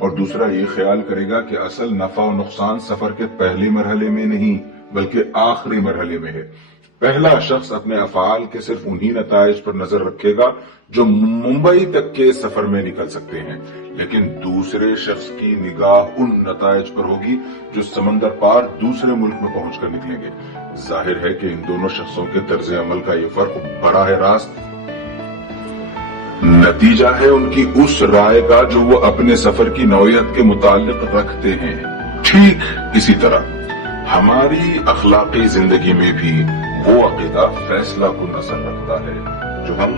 اور دوسرا یہ خیال کرے گا کہ اصل نفع و نقصان سفر کے پہلے مرحلے میں نہیں بلکہ آخری مرحلے میں ہے۔ پہلا شخص اپنے افعال کے صرف انہی نتائج پر نظر رکھے گا جو ممبئی تک کے سفر میں نکل سکتے ہیں، لیکن دوسرے شخص کی نگاہ ان نتائج پر ہوگی جو سمندر پار دوسرے ملک میں پہنچ کر نکلیں گے۔ ظاہر ہے کہ ان دونوں شخصوں کے طرز عمل کا یہ فرق براہ راست نتیجہ ہے ان کی اس رائے کا جو وہ اپنے سفر کی نوعیت کے متعلق رکھتے ہیں۔ ٹھیک اسی طرح ہماری اخلاقی زندگی میں بھی وہ عقیدہ فیصلہ کن اثر رکھتا ہے جو ہم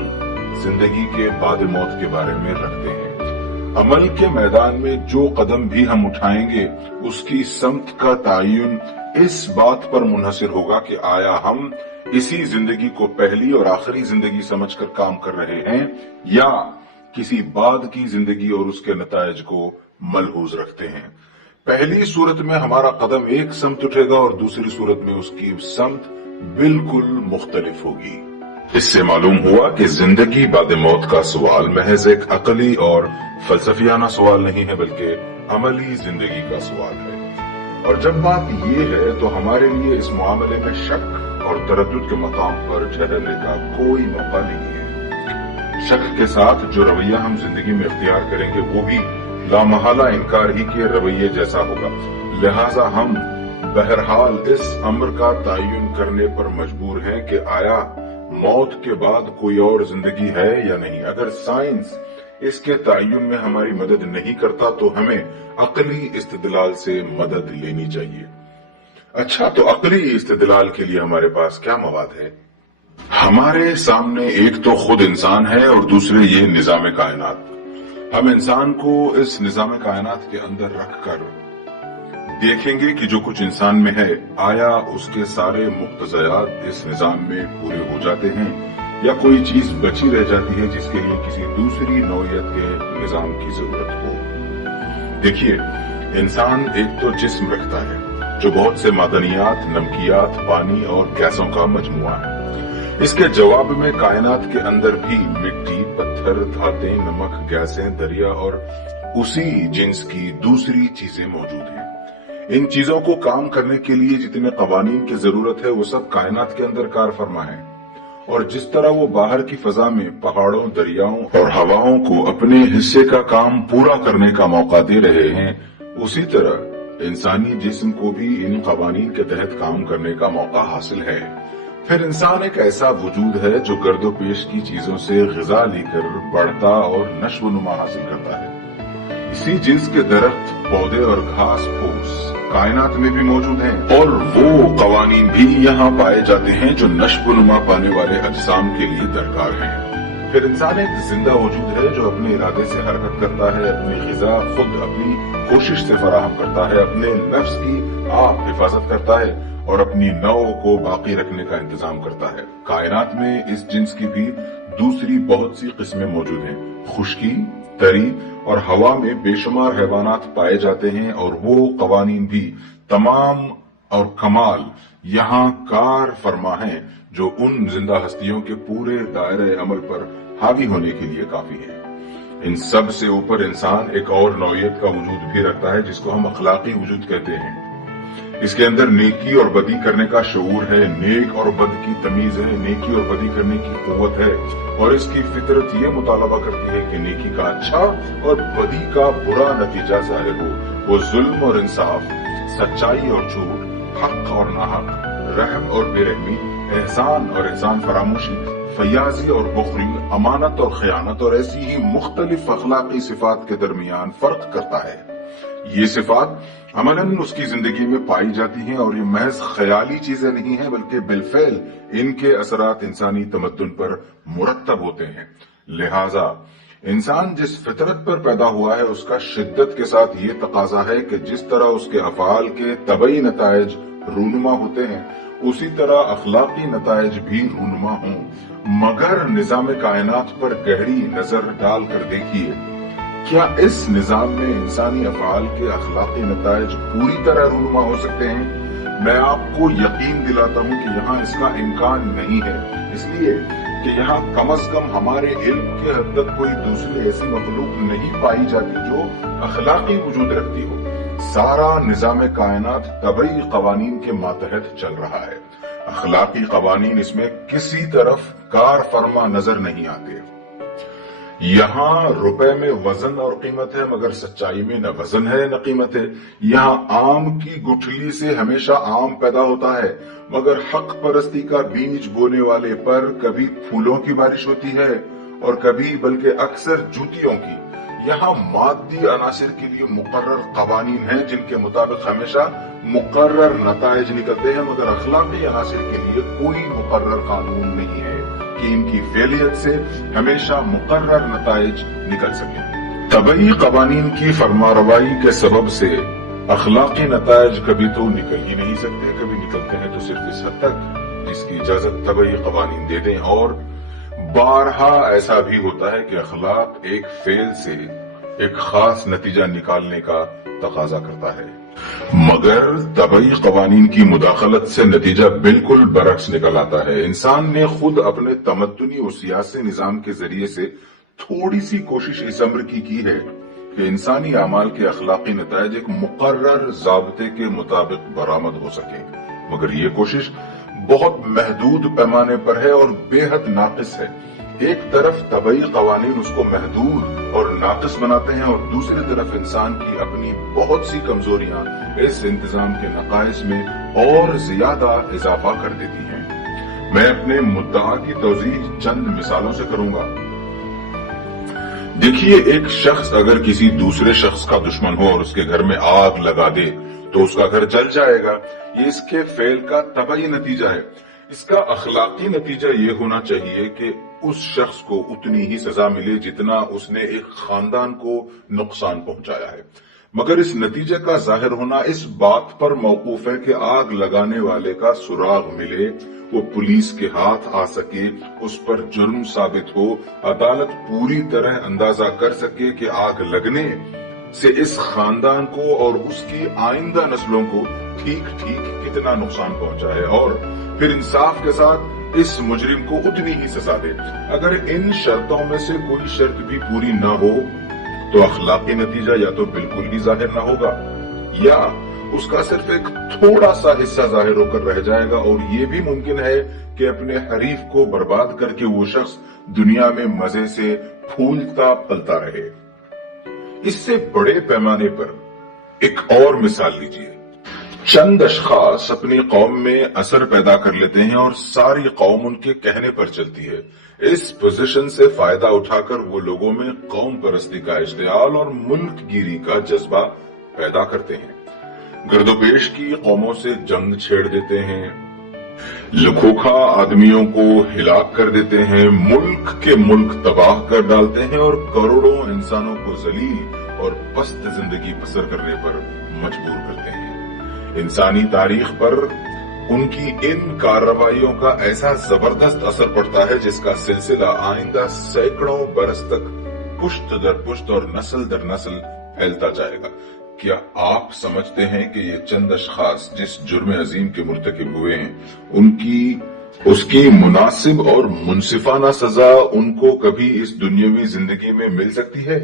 زندگی کے بعد موت کے بارے میں رکھتے ہیں۔ عمل کے میدان میں جو قدم بھی ہم اٹھائیں گے اس کی سمت کا تعین اس بات پر منحصر ہوگا کہ آیا ہم اسی زندگی کو پہلی اور آخری زندگی سمجھ کر کام کر رہے ہیں یا کسی بعد کی زندگی اور اس کے نتائج کو ملحوظ رکھتے ہیں۔ پہلی صورت میں ہمارا قدم ایک سمت اٹھے گا اور دوسری صورت میں اس کی سمت بالکل مختلف ہوگی۔ اس سے معلوم ہوا کہ زندگی بعد موت کا سوال محض ایک عقلی اور فلسفیانہ سوال نہیں ہے بلکہ عملی زندگی کا سوال ہے۔ اور جب بات یہ ہے تو ہمارے لیے اس معاملے میں شک اور تردد کے مقام پر ٹھہرنے کا کوئی موقع نہیں ہے۔ شک کے ساتھ جو رویہ ہم زندگی میں اختیار کریں گے وہ بھی لامحالہ انکار ہی کے رویے جیسا ہوگا، لہٰذا ہم بہرحال اس امر کا تعین کرنے پر مجبور ہیں کہ آیا موت کے بعد کوئی اور زندگی ہے یا نہیں۔ اگر سائنس اس کے تعین میں ہماری مدد نہیں کرتا تو ہمیں عقلی استدلال سے مدد لینی چاہیے۔ اچھا، تو عقلی استدلال کے لیے ہمارے پاس کیا مواد ہے؟ ہمارے سامنے ایک تو خود انسان ہے اور دوسرے یہ نظام کائنات۔ ہم انسان کو اس نظام کائنات کے اندر رکھ کر دیکھیں گے کہ جو کچھ انسان میں ہے آیا اس کے سارے مقتضیات اس نظام میں پورے ہو جاتے ہیں یا کوئی چیز بچی رہ جاتی ہے جس کے لیے کسی دوسری نوعیت کے نظام کی ضرورت ہو۔ دیکھیے، انسان ایک تو جسم رکھتا ہے جو بہت سے معدنیات، نمکیات، پانی اور گیسوں کا مجموعہ ہے۔ اس کے جواب میں کائنات کے اندر بھی مٹی، پتھر، دھاتیں، نمک، گیسیں، دریا اور اسی جنس کی دوسری چیزیں موجود ہیں۔ ان چیزوں کو کام کرنے کے لیے جتنے قوانین کی ضرورت ہے وہ سب کائنات کے اندر کار فرما ہے، اور جس طرح وہ باہر کی فضا میں پہاڑوں، دریاؤں اور ہواؤں کو اپنے حصے کا کام پورا کرنے کا موقع دے رہے ہیں، اسی طرح انسانی جسم کو بھی ان قوانین کے تحت کام کرنے کا موقع حاصل ہے۔ پھر انسان ایک ایسا وجود ہے جو گرد و پیش کی چیزوں سے غذا لے کر بڑھتا اور نشو و نما حاصل کرتا ہے۔ اسی جنس کے درخت، پودے اور گھاس پھوس کائنات میں بھی موجود ہیں، اور وہ قوانین بھی یہاں پائے جاتے ہیں جو نشو و نما پانے والے اجسام کے لیے درکار ہیں۔ پھر انسان ایک زندہ وجود ہے جو اپنے ارادے سے حرکت کرتا ہے، اپنی غذا خود اپنی کوشش سے فراہم کرتا ہے، اپنے نفس کی آپ حفاظت کرتا ہے اور اپنی نو کو باقی رکھنے کا انتظام کرتا ہے۔ کائنات میں اس جنس کی بھی دوسری بہت سی قسمیں موجود ہیں۔ خشکی، تری اور ہوا میں بے شمار حیوانات پائے جاتے ہیں، اور وہ قوانین بھی تمام اور کمال یہاں کار فرما ہیں جو ان زندہ ہستیوں کے پورے دائرۂ عمل پر حاوی ہونے کے لیے کافی ہیں۔ ان سب سے اوپر انسان ایک اور نوعیت کا وجود بھی رکھتا ہے جس کو ہم اخلاقی وجود کہتے ہیں۔ اس کے اندر نیکی اور بدی کرنے کا شعور ہے، نیک اور بد کی تمیز ہے، نیکی اور بدی کرنے کی قوت ہے، اور اس کی فطرت یہ مطالبہ کرتی ہے کہ نیکی کا اچھا اور بدی کا برا نتیجہ ظاہر ہو۔ وہ ظلم اور انصاف، سچائی اور جھوٹ، حق اور ناحق، رحم اور بے رحمی، احسان اور احسان فراموشی، فیاضی اور بخل، امانت اور خیانت اور ایسی ہی مختلف اخلاقی صفات کے درمیان فرق کرتا ہے۔ یہ صفات عملاً اس کی زندگی میں پائی جاتی ہیں، اور یہ محض خیالی چیزیں نہیں ہیں بلکہ بالفعل ان کے اثرات انسانی تمدن پر مرتب ہوتے ہیں۔ لہذا انسان جس فطرت پر پیدا ہوا ہے اس کا شدت کے ساتھ یہ تقاضا ہے کہ جس طرح اس کے افعال کے طبعی نتائج رونما ہوتے ہیں اسی طرح اخلاقی نتائج بھی رونما ہوں۔ مگر نظام کائنات پر گہری نظر ڈال کر دیکھیے، کیا اس نظام میں انسانی افعال کے اخلاقی نتائج پوری طرح رونما ہو سکتے ہیں؟ میں آپ کو یقین دلاتا ہوں کہ یہاں اس کا امکان نہیں ہے۔ اس لیے کہ یہاں کم از کم ہمارے علم کے حد تک کوئی دوسری ایسی مخلوق نہیں پائی جاتی جو اخلاقی وجود رکھتی ہو۔ سارا نظام کائنات طبعی قوانین کے ماتحت چل رہا ہے۔ اخلاقی قوانین اس میں کسی طرف کار فرما نظر نہیں آتے۔ یہاں روپے میں وزن اور قیمت ہے، مگر سچائی میں نہ وزن ہے نہ قیمت ہے۔ یہاں آم کی گٹھلی سے ہمیشہ آم پیدا ہوتا ہے، مگر حق پرستی کا بیج بونے والے پر کبھی پھولوں کی بارش ہوتی ہے اور کبھی بلکہ اکثر جوتیوں کی۔ یہاں مادی عناصر کے لیے مقرر قوانین ہیں جن کے مطابق ہمیشہ مقرر نتائج نکلتے ہیں، مگر اخلاقی عناصر کے لیے کوئی مقرر قانون نہیں ہے کہ ان کی فعلیت سے ہمیشہ مقرر نتائج نکل سکیں۔ طبعی قوانین کی فرمانروائی کے سبب سے اخلاقی نتائج کبھی تو نکل ہی نہیں سکتے، کبھی نکلتے ہیں تو صرف اس حد تک جس کی اجازت طبعی قوانین دے دیں، اور بارہا ایسا بھی ہوتا ہے کہ اخلاق ایک فعل سے ایک خاص نتیجہ نکالنے کا تقاضا کرتا ہے، مگر طبعی قوانین کی مداخلت سے نتیجہ بالکل برعکس نکل آتا ہے۔ انسان نے خود اپنے تمدنی اور سیاسی نظام کے ذریعے سے تھوڑی سی کوشش اس امر کی ہے کہ انسانی اعمال کے اخلاقی نتائج ایک مقرر ضابطے کے مطابق برآمد ہو سکے، مگر یہ کوشش بہت محدود پیمانے پر ہے اور بے حد ناقص ہے۔ ایک طرف طبعی قوانین اس کو محدود اور ناقص بناتے ہیں، اور دوسری طرف انسان کی اپنی بہت سی کمزوریاں اس انتظام کے نقائص میں اور زیادہ اضافہ کر دیتی ہیں۔ میں اپنے مدعا کی توضیح چند مثالوں سے کروں گا۔ دیکھیے، ایک شخص اگر کسی دوسرے شخص کا دشمن ہو اور اس کے گھر میں آگ لگا دے تو اس کا گھر جل جائے گا۔ یہ اس کے فعل کا طبعی نتیجہ ہے۔ اس کا اخلاقی نتیجہ یہ ہونا چاہیے کہ اس شخص کو اتنی ہی سزا ملے جتنا اس نے ایک خاندان کو نقصان پہنچایا ہے، مگر اس نتیجے کا ظاہر ہونا اس بات پر موقوف ہے کہ آگ لگانے والے کا سراغ ملے، وہ پولیس کے ہاتھ آ سکے، اس پر جرم ثابت ہو، عدالت پوری طرح اندازہ کر سکے کہ آگ لگنے سے اس خاندان کو اور اس کی آئندہ نسلوں کو ٹھیک کتنا نقصان پہنچا ہے، اور پھر انصاف کے ساتھ اس مجرم کو اتنی ہی سزا دے۔ اگر ان شرطوں میں سے کوئی شرط بھی پوری نہ ہو تو اخلاقی نتیجہ یا تو بالکل ہی ظاہر نہ ہوگا، یا اس کا صرف ایک تھوڑا سا حصہ ظاہر ہو کر رہ جائے گا، اور یہ بھی ممکن ہے کہ اپنے حریف کو برباد کر کے وہ شخص دنیا میں مزے سے پھولتا پلتا رہے۔ اس سے بڑے پیمانے پر ایک اور مثال لیجیے۔ چند اشخاص اپنی قوم میں اثر پیدا کر لیتے ہیں اور ساری قوم ان کے کہنے پر چلتی ہے۔ اس پوزیشن سے فائدہ اٹھا کر وہ لوگوں میں قوم پرستی کا اشتعال اور ملک گیری کا جذبہ پیدا کرتے ہیں، گرد و پیش کی قوموں سے جنگ چھیڑ دیتے ہیں، لکھوکھا آدمیوں کو ہلاک کر دیتے ہیں، ملک کے ملک تباہ کر ڈالتے ہیں اور کروڑوں انسانوں کو ذلیل اور پست زندگی بسر کرنے پر مجبور کرتے ہیں۔ انسانی تاریخ پر ان کی ان کارروائیوں کا ایسا زبردست اثر پڑتا ہے جس کا سلسلہ آئندہ سینکڑوں برس تک پشت در پشت اور نسل در نسل پھیلتا جائے گا۔ کیا آپ سمجھتے ہیں کہ یہ چند اشخاص جس جرم عظیم کے مرتکب ہوئے ہیں اس کی مناسب اور منصفانہ سزا ان کو کبھی اس دنیاوی زندگی میں مل سکتی ہے؟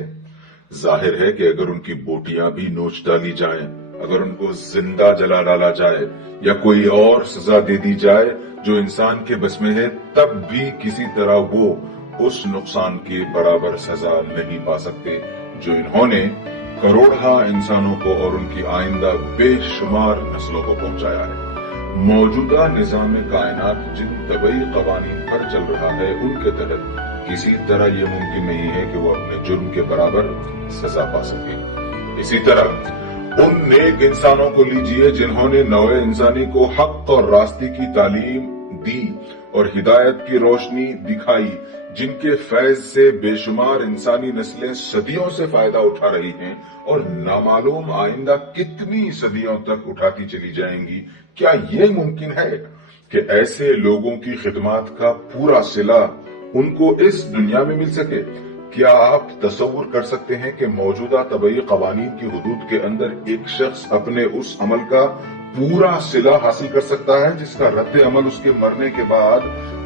ظاہر ہے کہ اگر ان کی بوٹیاں بھی نوچ ڈالی جائیں، اگر ان کو زندہ جلا ڈالا جائے یا کوئی اور سزا دے دی جائے جو انسان کے بس میں ہے، تب بھی کسی طرح وہ اس نقصان کے برابر سزا نہیں پا سکتے جو انہوں نے کروڑہا انسانوں کو اور ان کی آئندہ بے شمار نسلوں کو پہنچایا ہے۔ موجودہ نظام کائنات جن طبعی قوانین پر چل رہا ہے، ان کے تحت کسی طرح یہ ممکن نہیں ہے کہ وہ اپنے جرم کے برابر سزا پا سکے۔ اسی طرح ان نیک انسانوں کو لیجئے جنہوں نے نوع انسانی کو حق اور راستے کی تعلیم دی اور ہدایت کی روشنی دکھائی، جن کے فیض سے بے شمار انسانی نسلیں صدیوں سے فائدہ اٹھا رہی ہیں اور نامعلوم آئندہ کتنی صدیوں تک اٹھاتی چلی جائیں گی۔ کیا یہ ممکن ہے کہ ایسے لوگوں کی خدمات کا پورا صلہ ان کو اس دنیا میں مل سکے؟ کیا آپ تصور کر سکتے ہیں کہ موجودہ طبعی قوانین کی حدود کے اندر ایک شخص اپنے اس عمل کا پورا صلہ حاصل کر سکتا ہے جس کا رد عمل اس کے مرنے کے بعد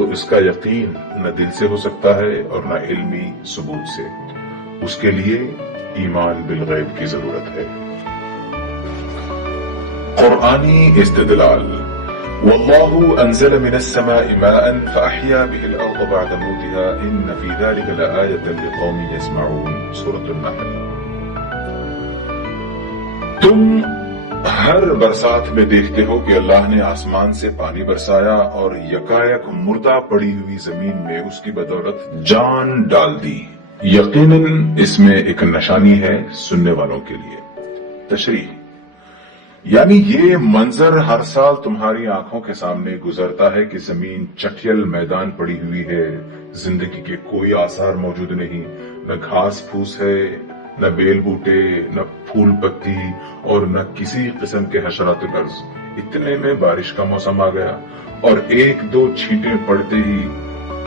تو اس کا یقین نہ دل سے ہو سکتا ہے اور نہ علمی ثبوت سے. اس کے لیے ایمان بالغیب کی ضرورت ہے. قرآنی استدلال. والله أنزل من السماء ماء فأحيا به الأرض بعد موتها إن في ذلك لآية لقوم يسمعون. سورة النحل. تم ہر برسات میں دیکھتے ہو کہ اللہ نے آسمان سے پانی برسایا اور یکایک مردہ پڑی ہوئی زمین میں اس کی بدولت جان ڈال دی. یقیناً اس میں ایک نشانی ہے سننے والوں کے لیے. تشریح. یعنی یہ منظر ہر سال تمہاری آنکھوں کے سامنے گزرتا ہے کہ زمین چٹیل میدان پڑی ہوئی ہے، زندگی کے کوئی آثار موجود نہیں، نہ گھاس پھوس ہے، نہ بیل بوٹے، نہ پھول پتی اور نہ کسی قسم کے حشرات الارض. اتنے میں بارش کا موسم آ گیا اور ایک دو چھینٹیں پڑتے ہی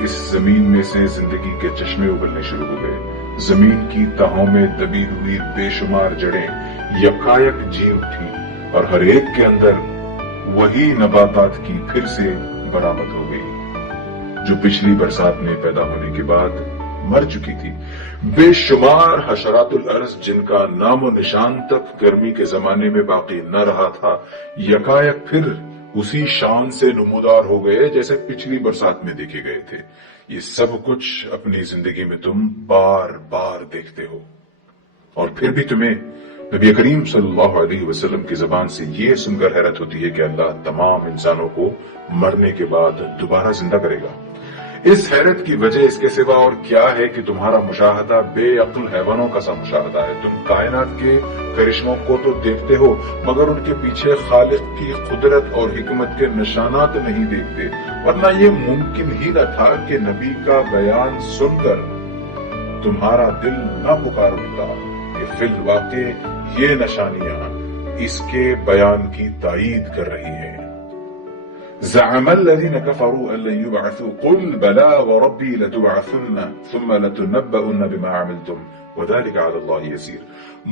اس زمین میں سے زندگی کے چشمے اگلنے شروع ہو گئے. زمین کی تہوں میں دبی ہوئی بے شمار جڑیں یکایک جی اٹھی اور ہر ایک کے اندر وہی نباتات کی پھر سے برآمد ہو گئی جو پچھلی برسات میں پیدا ہونے کے بعد مر چکی تھی. بے شمار حشرات الارض جن کا نام و نشان تک گرمی کے زمانے میں باقی نہ رہا تھا، یکایک پھر اسی شان سے نمودار ہو گئے جیسے پچھلی برسات میں دیکھے گئے تھے. یہ سب کچھ اپنی زندگی میں تم بار بار دیکھتے ہو اور پھر بھی تمہیں نبی کریم صلی اللہ علیہ وسلم کی زبان سے یہ سن کر حیرت ہوتی ہے کہ اللہ تمام انسانوں کو مرنے کے بعد دوبارہ زندہ کرے گا. اس حیرت کی وجہ اس کے سوا اور کیا ہے کہ تمہارا مشاہدہ بے عقل حیوانوں کا سا مشاہدہ ہے. تم کائنات کے کرشموں کو تو دیکھتے ہو مگر ان کے پیچھے خالق کی قدرت اور حکمت کے نشانات نہیں دیکھتے، ورنہ یہ ممکن ہی نہ تھا کہ نبی کا بیان سن کر تمہارا دل نہ پکار اٹھتا کہ فی الواقع یہ نشانیاں اس کے بیان کی تائید کر رہی ہیں. زعم الذين كفروا أن لن يبعثوا قل بلى وربي لتبعثن ثم لتنبؤن بما عملتم وذلك على الله يسير.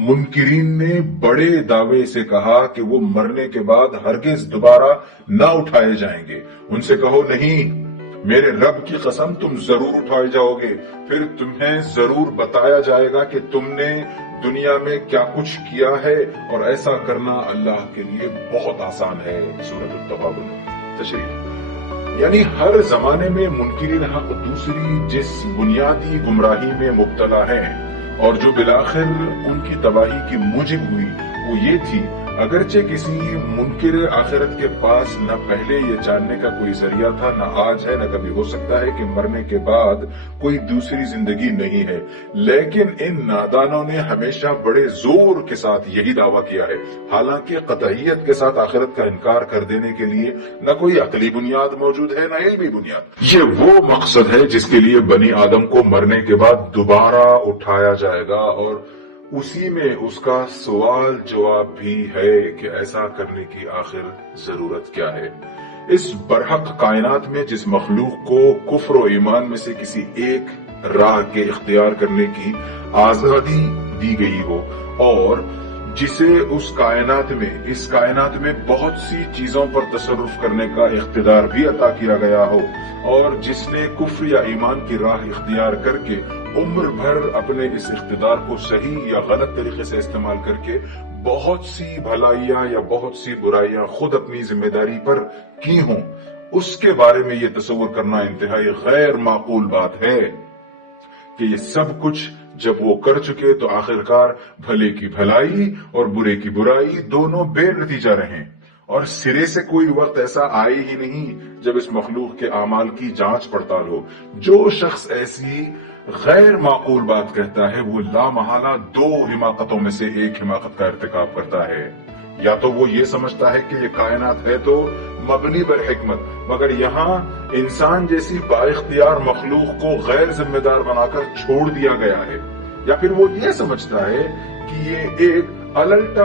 منکرین نے بڑے دعوے سے کہا کہ وہ مرنے کے بعد ہرگز دوبارہ نہ اٹھائے جائیں گے. ان سے کہو نہیں، میرے رب کی قسم تم ضرور اٹھائے جاؤ گے، پھر تمہیں ضرور بتایا جائے گا کہ تم نے دنیا میں کیا کچھ کیا ہے اور ایسا کرنا اللہ کے لیے بہت آسان ہے. سورۃ التغابن. تشریح. یعنی ہر زمانے میں منکرین حق دوسری جس بنیادی گمراہی میں مبتلا ہیں اور جو بالآخر ان کی تباہی کی موجب ہوئی وہ یہ تھی، اگرچہ کسی منکر آخرت کے پاس نہ پہلے یہ جاننے کا کوئی ذریعہ تھا، نہ آج ہے، نہ کبھی ہو سکتا ہے کہ مرنے کے بعد کوئی دوسری زندگی نہیں ہے، لیکن ان نادانوں نے ہمیشہ بڑے زور کے ساتھ یہی دعویٰ کیا ہے، حالانکہ قطعیت کے ساتھ آخرت کا انکار کر دینے کے لیے نہ کوئی عقلی بنیاد موجود ہے نہ علمی بنیاد. یہ وہ مقصد ہے جس کے لیے بنی آدم کو مرنے کے بعد دوبارہ اٹھایا جائے گا، اور اسی میں اس کا سوال جواب بھی ہے کہ ایسا کرنے کی آخر ضرورت کیا ہے. اس برحق کائنات میں جس مخلوق کو کفر و ایمان میں سے کسی ایک راہ کے اختیار کرنے کی آزادی دی گئی ہو اور جسے اس کائنات میں بہت سی چیزوں پر تصرف کرنے کا اقتدار بھی عطا کیا گیا ہو، اور جس نے کفر یا ایمان کی راہ اختیار کر کے عمر بھر اپنے اس اقتدار کو صحیح یا غلط طریقے سے استعمال کر کے بہت سی بھلائیاں یا بہت سی برائیاں خود اپنی ذمہ داری پر کی ہوں، اس کے بارے میں یہ تصور کرنا انتہائی غیر معقول بات ہے کہ یہ سب کچھ جب وہ کر چکے تو آخرکار بھلے کی بھلائی اور برے کی برائی دونوں بے نتیجہ رہیں، اور سرے سے کوئی وقت ایسا آئے ہی نہیں جب اس مخلوق کے اعمال کی جانچ پڑتال ہو. جو شخص ایسی غیر معقول بات کہتا ہے وہ لا محالہ دو حماقتوں میں سے ایک حماقت کا ارتکاب کرتا ہے. یا تو وہ یہ سمجھتا ہے کہ یہ کائنات ہے تو مبنی بر حکمت، مگر یہاں انسان جیسی با اختیار مخلوق کو غیر ذمہ دار بنا کر چھوڑ دیا گیا ہے، یا پھر وہ یہ سمجھتا ہے کہ یہ ایک الٹ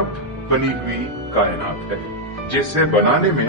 بنی ہوئی کائنات ہے جسے بنانے میں